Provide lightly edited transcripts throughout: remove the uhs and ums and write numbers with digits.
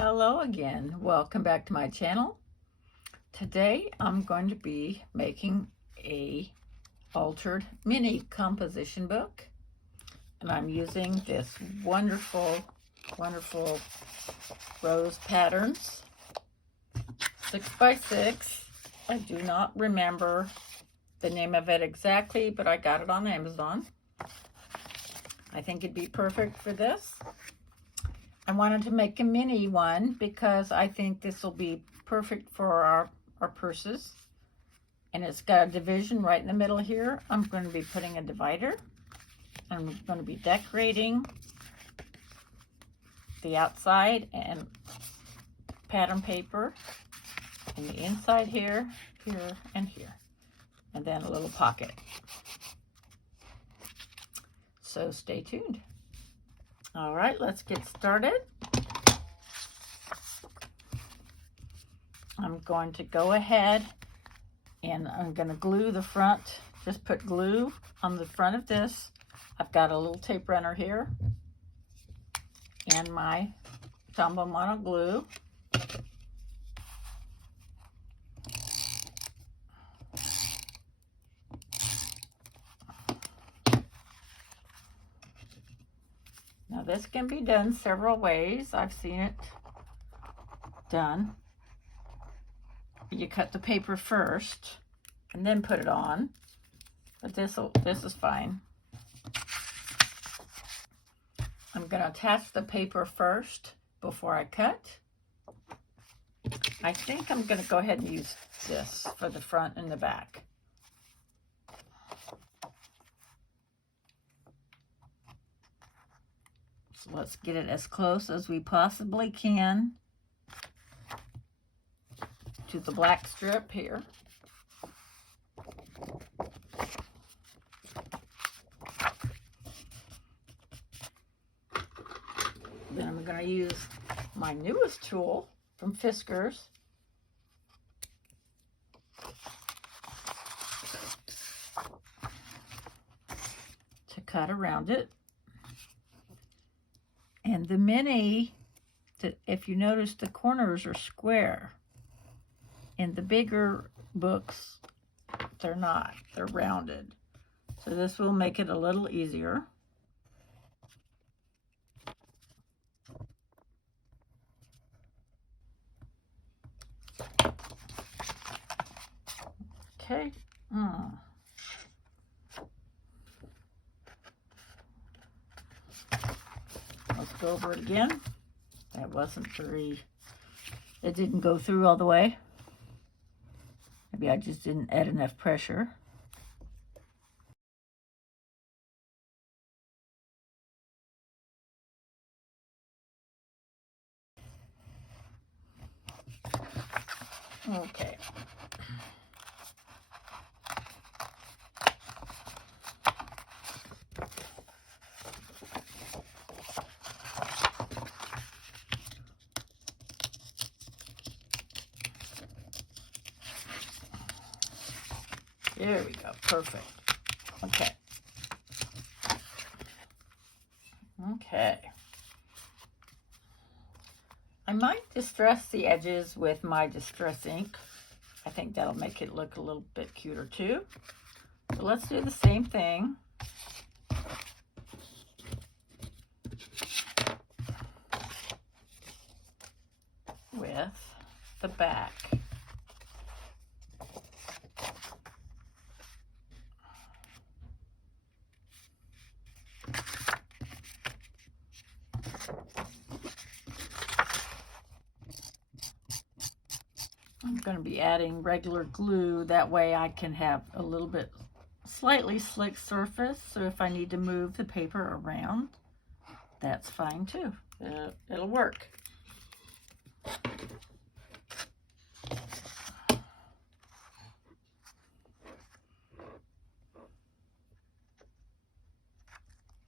Hello again. Welcome back to my channel. Today I'm going to be making a altered mini composition book, and I'm using this wonderful rose patterns 6x6. I do not remember the name of it exactly, but I got it on Amazon. I think it'd be perfect for this. I wanted to make a mini one because I think this will be perfect for our purses. And it's got a division right in the middle here. I'm going to be putting a divider. I'm going to be decorating the outside and pattern paper and the inside here, here, and here. And then a little pocket. So stay tuned. All right, let's get started. I'm going to go ahead and I'm going to glue the front. Just put glue on the front of this. I've got a little tape runner here and my Jumbo Mono glue. Now this can be done several ways. I've seen it done. You cut the paper first and then put it on, but this is fine. I'm going to attach the paper first before I cut. I think I'm going to go ahead and use this for the front and the back. So let's get it as close as we possibly can to the black strip here. Then I'm going to use my newest tool from Fiskars to cut around it. And the mini, if you notice, the corners are square. In the bigger books, they're not. They're rounded. So this will make it a little easier. Okay. Let's go over it again. That wasn't very, it didn't go through all the way. Maybe I just didn't add enough pressure. Okay. There we go. Perfect. Okay. Okay. I might distress the edges with my Distress ink. I think that'll make it look a little bit cuter too. So let's do the same thing. With the back. I'm going to be adding regular glue. That way I can have a little bit slightly slick surface. So if I need to move the paper around, that's fine too. It'll work.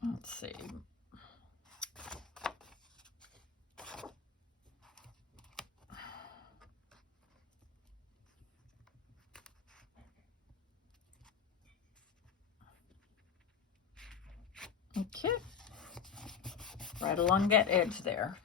Let's see. Okay. Right along that edge there.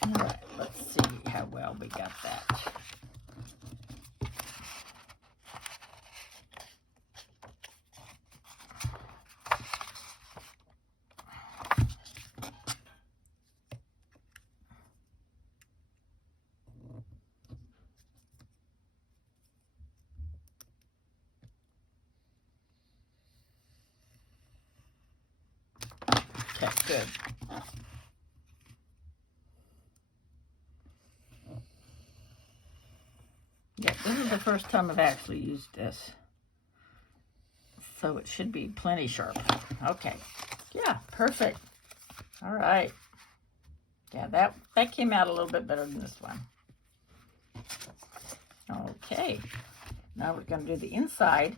All right, let's see how well we got that. Okay, good. Yeah, this is the first time I've actually used this. So it should be plenty sharp. Okay. Yeah, perfect. All right. Yeah, that came out a little bit better than this one. Okay. Now we're going to do the inside.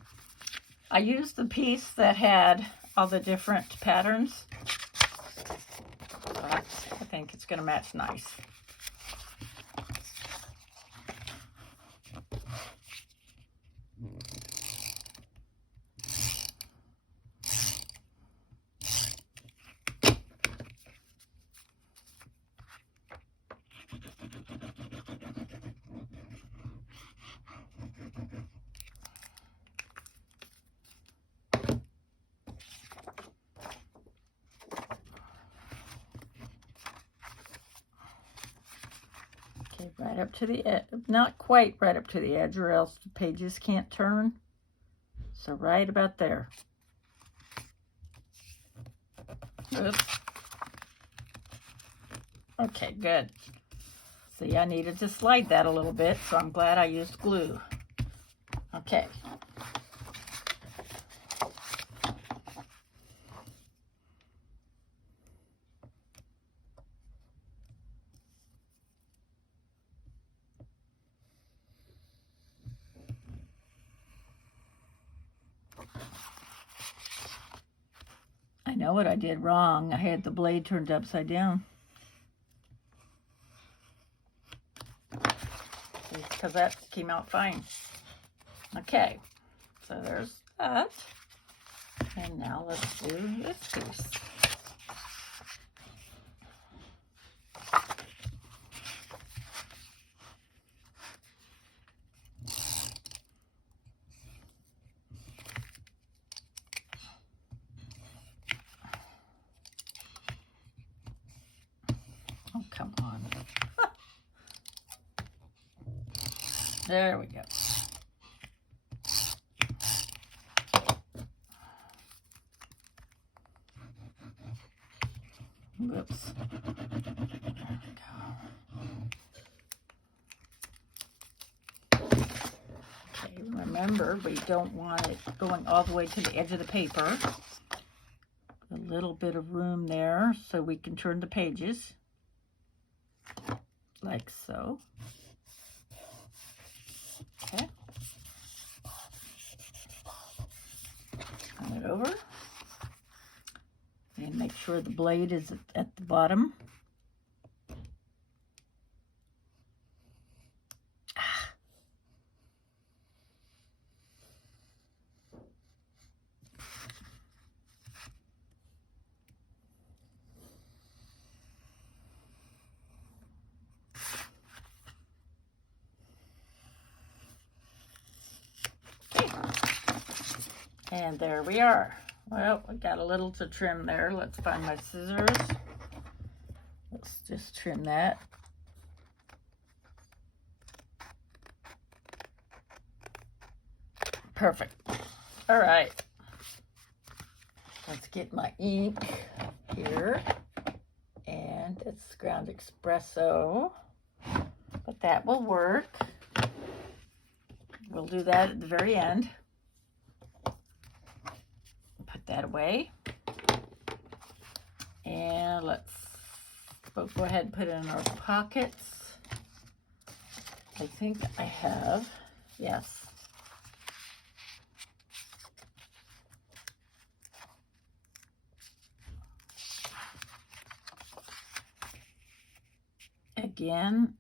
I used the piece that had all the different patterns. I think it's going to match nice. Okay, right up to the edge, not quite right up to the edge or else the pages can't turn. So right about there. Oops. Okay, good. See, I needed to slide that a little bit, so I'm glad I used glue. Okay. I know what I did wrong. I had the blade turned upside down. Because that came out fine. Okay, so there's that. And now let's do this piece. Oh, come on. There we go. Whoops. There we go. Okay, remember, we don't want it going all the way to the edge of the paper. A little bit of room there so we can turn the pages. Like so. Okay. Turn it over. And make sure the blade is at the bottom. And there we are. Well, we got a little to trim there. Let's find my scissors. Let's just trim that. Perfect. All right. Let's get my ink here. And it's ground espresso. But that will work. We'll do that at the very end. Put that away. And let's go ahead and put it in our pockets. I think I have, yes. Again,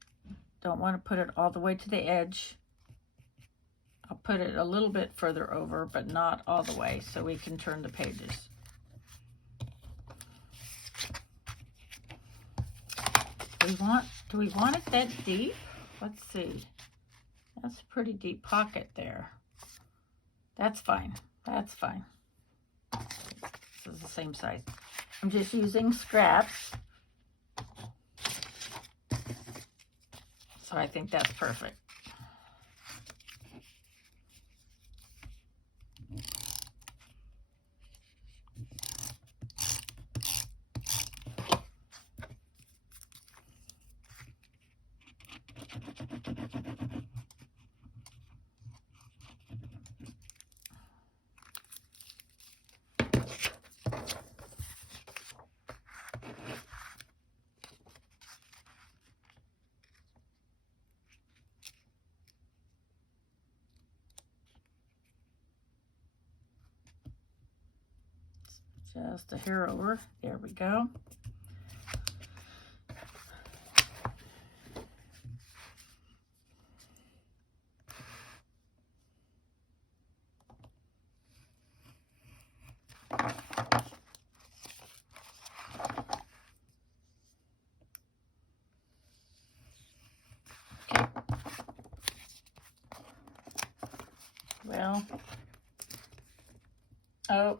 don't want to put it all the way to the edge. I'll put it a little bit further over, but not all the way, so we can turn the pages. Do we want it that deep? Let's see. That's a pretty deep pocket there. That's fine. That's fine. This is the same size. I'm just using scraps. So I think that's perfect. Just a hair over. There we go. Okay. Well, oh.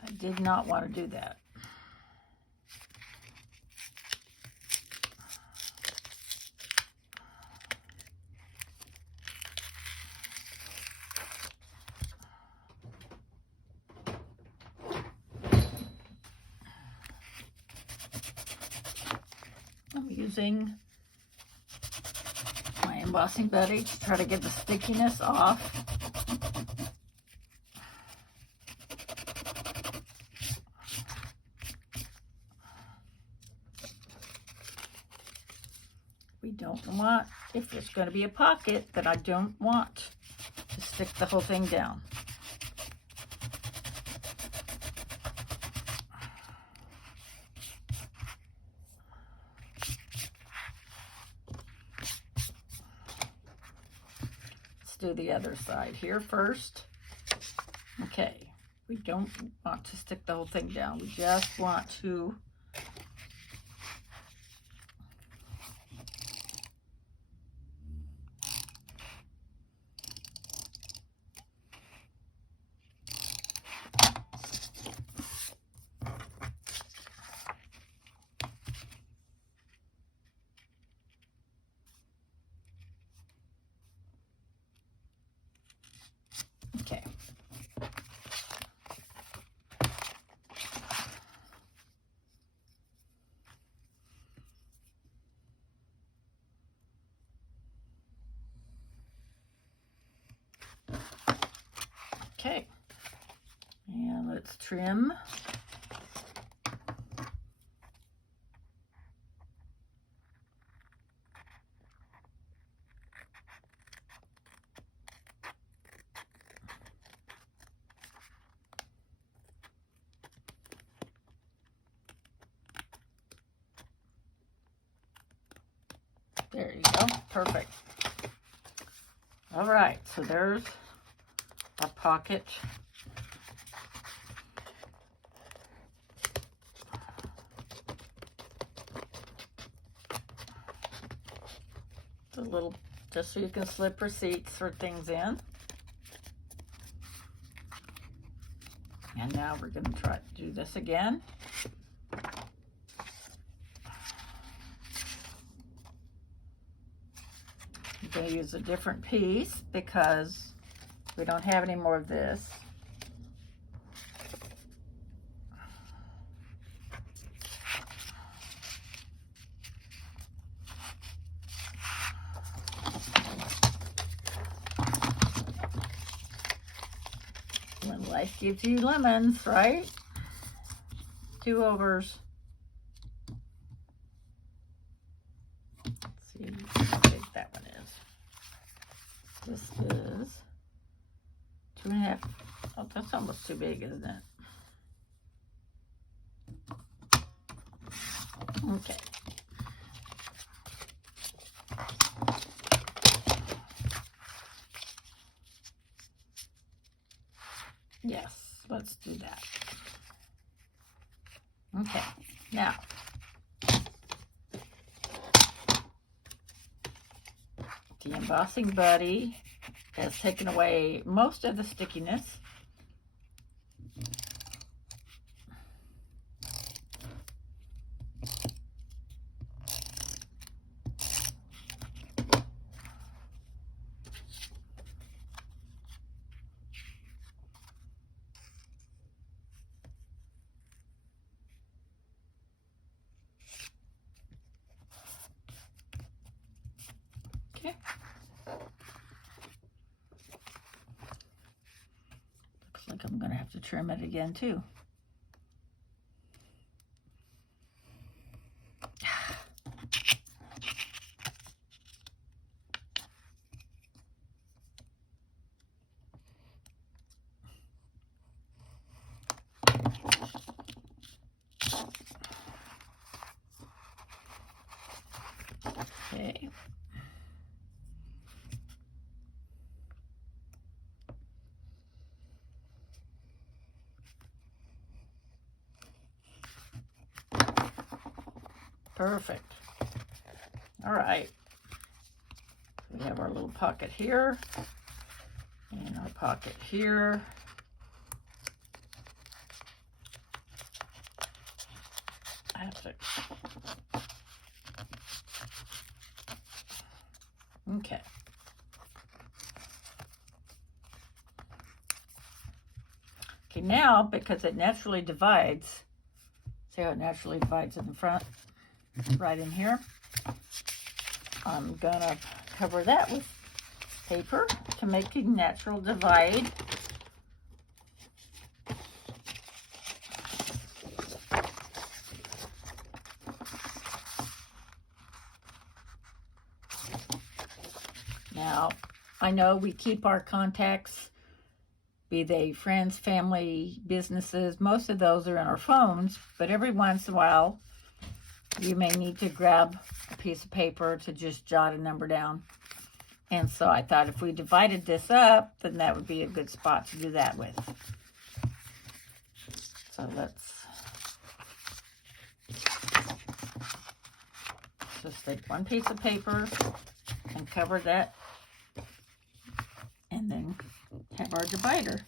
I did not want to do that. I'm using my embossing buddy to try to get the stickiness off. We don't want, if there's going to be a pocket, that I don't want to stick the whole thing down. Let's do the other side here first. Okay, we don't want to stick the whole thing down. We just want to okay. Okay, and let's trim. There you go, perfect. All right, so there's our pocket. It's a little, just so you can slip receipts or things in. And now we're going to try to do this again. I'm going to use a different piece because we don't have any more of this. When life gives you lemons, right? Do-overs. Let's see how big that one is. This is 2.5. Oh, that's almost too big, isn't it? Okay. Yes, let's do that. Okay, now the Embossing Buddy has taken away most of the stickiness. Okay. Looks like I'm going to have to trim it again too. Okay. Perfect. All right. We have our little pocket here and our pocket here. I have to. Okay. Okay, now because it naturally divides, see how it naturally divides in the front, right in here. I'm gonna cover that with paper to make a natural divide. Now, I know we keep our contacts, be they friends, family, businesses, most of those are in our phones, but every once in a while, you may need to grab a piece of paper to just jot a number down. And so I thought if we divided this up, then that would be a good spot to do that with. So let's just take one piece of paper and cover that, and then have our divider.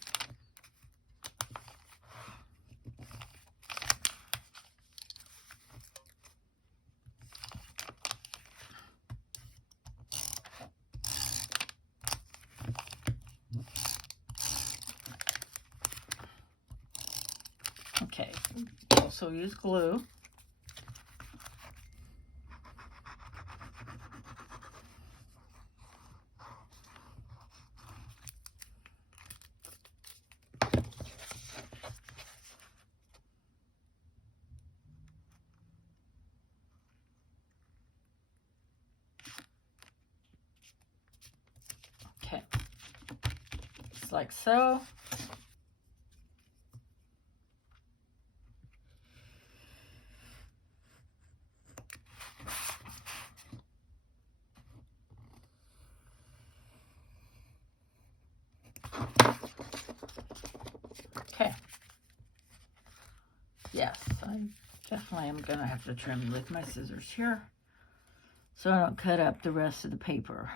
Okay, also use glue. Okay, just like so. Okay. Yes, I definitely am going to have to trim with my scissors here so I don't cut up the rest of the paper.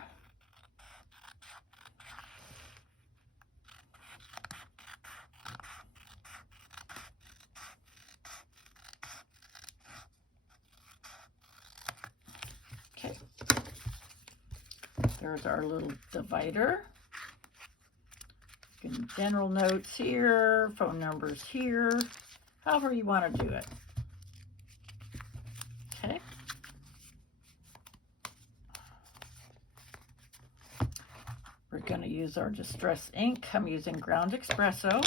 Okay. There's our little divider. General notes here, phone numbers here, however you want to do it. Okay. We're going to use our Distress ink. I'm using Ground Espresso.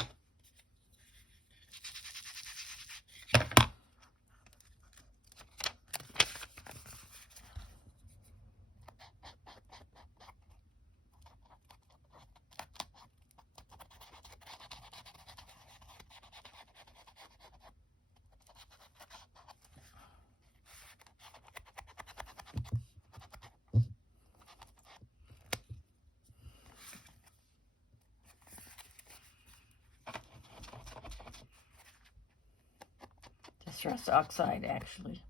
stress oxide, actually.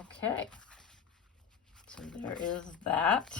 Okay, so there is that.